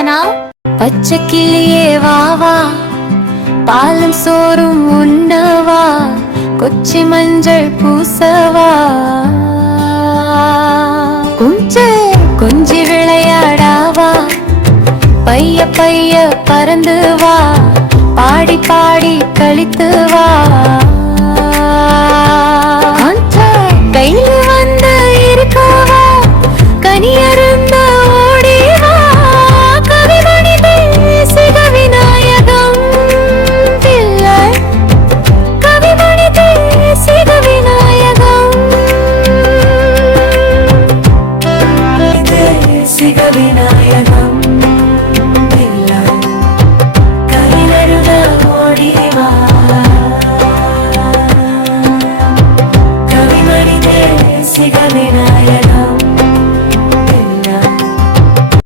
இல்லனா? பச்சை கிளியே வா வா, பாலும் சோறும் உண்ணவா, கொச்சி மஞ்சள் பூசவா, கொஞ்சி விளையாடாவா, பைய பைய பறந்து வா, பாடி பாடி கழித்து வா. கையில் வந்து இருக்கவா, கனியருந்த ஓடிவா, கவிமணி தேசிக விநாயகம் பிள்ளை, கவிமணி தேசிக விநாயகம், தேசிக விநாயகம்.